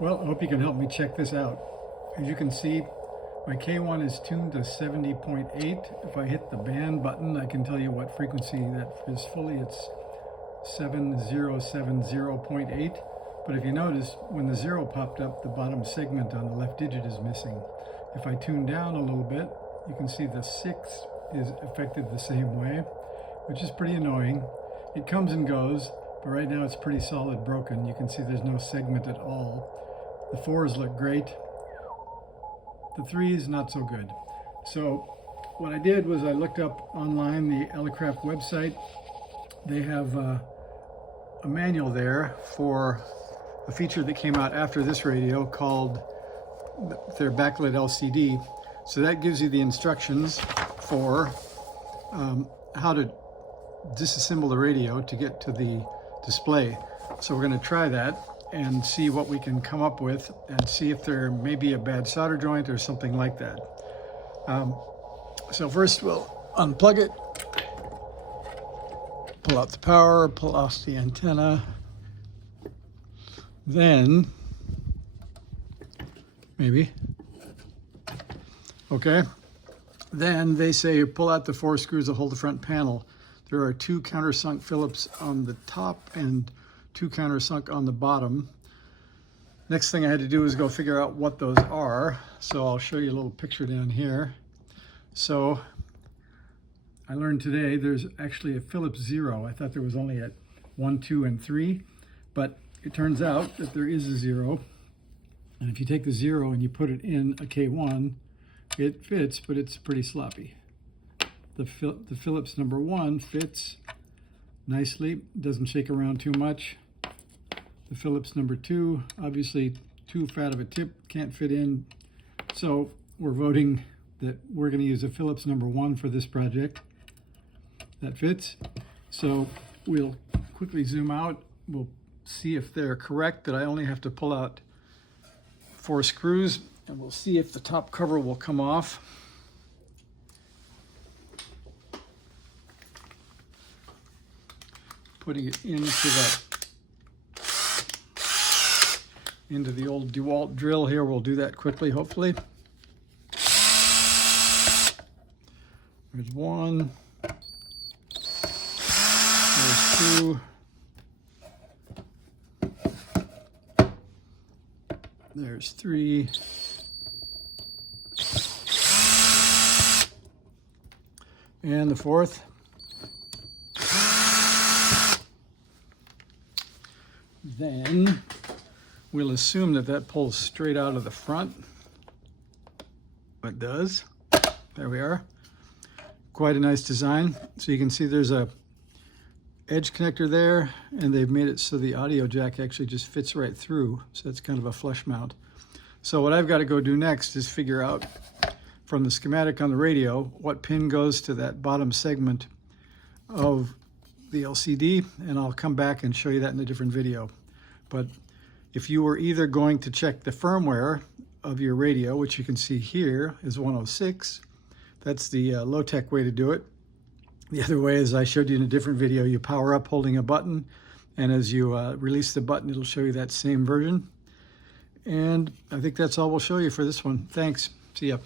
Well, I hope you can help me check this out. As you can see, my K1 is tuned to 70.8. If I hit the band button, I can tell you what frequency that is fully. It's 7070.8. But if you notice, when the 0 popped up, the bottom segment on the left digit is missing. If I tune down a little bit, you can see the 6 is affected the same way, which is pretty annoying. It comes and goes, but right now it's pretty solid broken. You can see there's no segment at all. The 4s look great. The 3s, not so good. So what I did was I looked up online the Elecraft website. They have a manual there for a feature that came out after this radio called their backlight LCD. So that gives you the instructions for how to disassemble the radio to get to the display. So we're going to try that and see what we can come up with and see if there may be a bad solder joint or something like that. So first we'll unplug it, pull out the power, pull off the antenna. Then, maybe, okay. Then they say pull out the 4 screws that hold the front panel. There are 2 countersunk Phillips on the top and 2 countersunk on the bottom. Next thing I had to do is go figure out what those are. So I'll show you a little picture down here. So I learned today there's actually a Phillips 0. I thought there was only at 1, 2, and 3, but it turns out that there is a 0. And if you take the 0 and you put it in a K1, it fits, but it's pretty sloppy. The Phillips number 1 fits nicely, doesn't shake around too much. The Phillips number 2, obviously too fat of a tip, can't fit in. So we're voting that we're going to use a Phillips number 1 for this project. That fits. So we'll quickly zoom out. We'll see if they're correct, that I only have to pull out 4 screws, and we'll see if the top cover will come off. Putting it into the old DeWalt drill here. We'll do that quickly, hopefully. There's 1. There's 2. There's 3. And the 4th. Then we'll assume that that pulls straight out of the front. It does. There we are. Quite a nice design. So you can see there's a edge connector there, and they've made it so the audio jack actually just fits right through. So it's kind of a flush mount. So what I've got to go do next is figure out from the schematic on the radio what pin goes to that bottom segment of the LCD, and I'll come back and show you that in a different video. But if you were either going to check the firmware of your radio, which you can see here is 106, that's the low-tech way to do it. The other way, as I showed you in a different video, you power up holding a button, and as you release the button, it'll show you that same version. And I think that's all we'll show you for this one. Thanks. See ya.